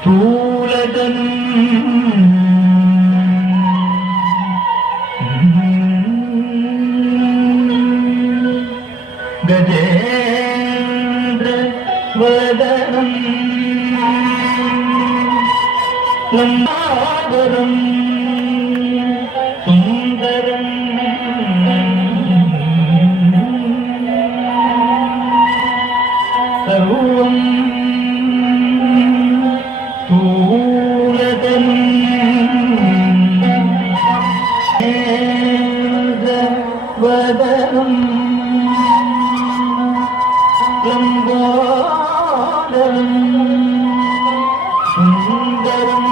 स्थूलतनु गजेन्द्र वदनं लम्बादरं सुन्दरं सर्वं वदनं लम्बोदरं सुन्दरं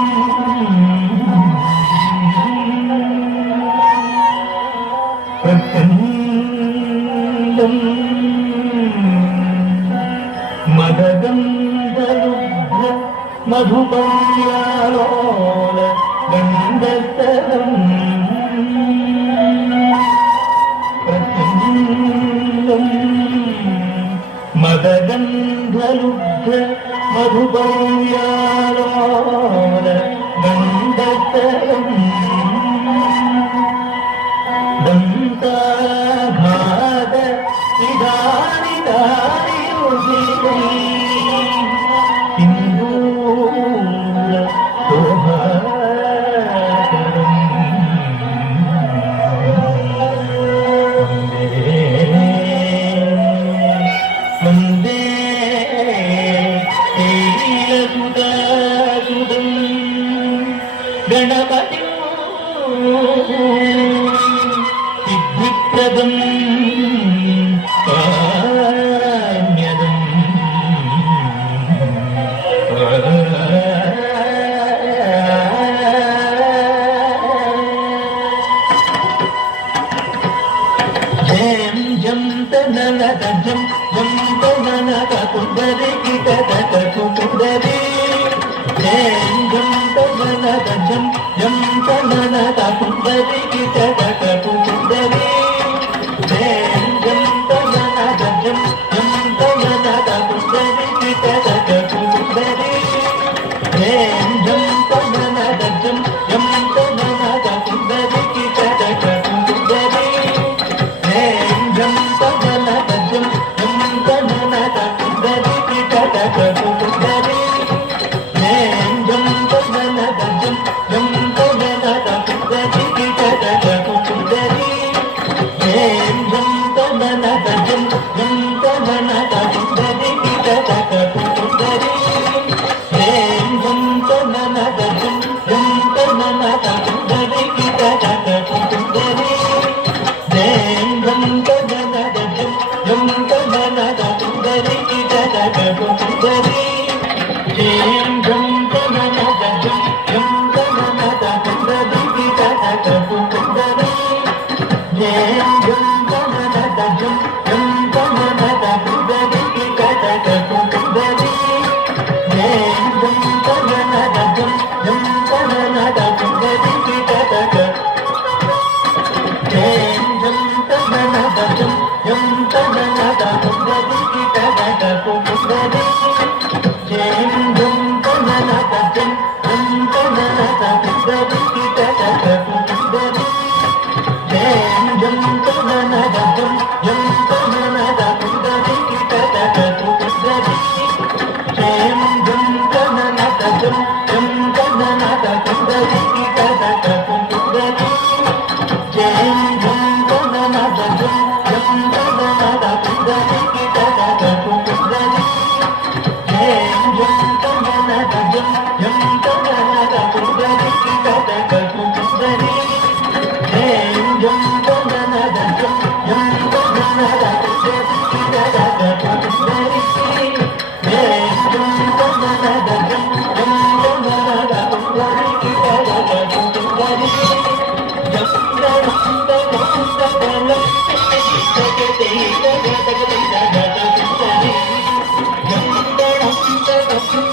प्रचण्डं मदगन्धलुब्ध मधुपर्यालोल गन्धस्तरम् मदगन्धलुब्ध मधुपर्यालोल गन्धस्तरम् दन्ताघात निधारितारिरुचिरै सिन्दूर शोभाकरम् वन्दे लीलसुधासुदं गणपतिं सिद्धिप्रदं काम्यदं जं जं तननदजं जं तननद कुन्दरे किटतट कुन्दरे जं जं तननदजं जं तननद कुन्दरे किटतट कुन्दरे जं जं तननदजं जं तननद कुन्दरे किटतट कुन्दरे जं जं तननदजं जं तननद कुन्दरे किटतट कुन्दरे जं तननदजं जं तननद कुन्दरे किटतट कुन्दरे जं तननदजं जं तननद कुन्दरे किटतट कुन्दरे जं तननदजं जं तननद कुन्दरे किटतट कुन्दरे जं तननदजं जं तननद कुन्दरे किटतट कुन्दरे जं तननदजं जं तननद कुन्दरे किटतट कुन्दरे जं तननदजं जं तननद कुन्दरे किटतट कुन्दरे जं तननदजं जं तननद कुन्दरे किटतट कुन्दरे जं तननदजं जं तननद कुन्दरे किटतट जं तननदजं जं तननद कुन्दरे किटतट कुन्दरे जं तननदजं जं तननद कुन्दरे किटतट कुन्दरे जं तननदजं जं तननद कुन्दरे किटतट कुन्दरे जं तननदजं जं तननद कुन्दरे किटतट कुन्दरे जं तननदजं जं तननद कुन्दरे किटतट कुन्दरे जं तननदजं जं तननद कुन्दरे किटतट कुन्दरे जं तननदजं जं तननद कुन्दरे किटतट कुन्दरे जं तननदजं जं तननद कुन्दरे किटतट कुन्दरे जं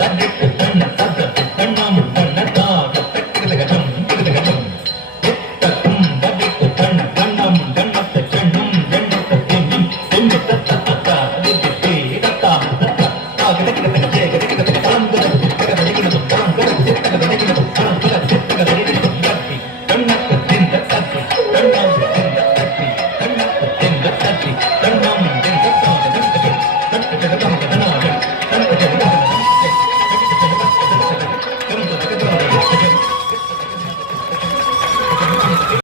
దండి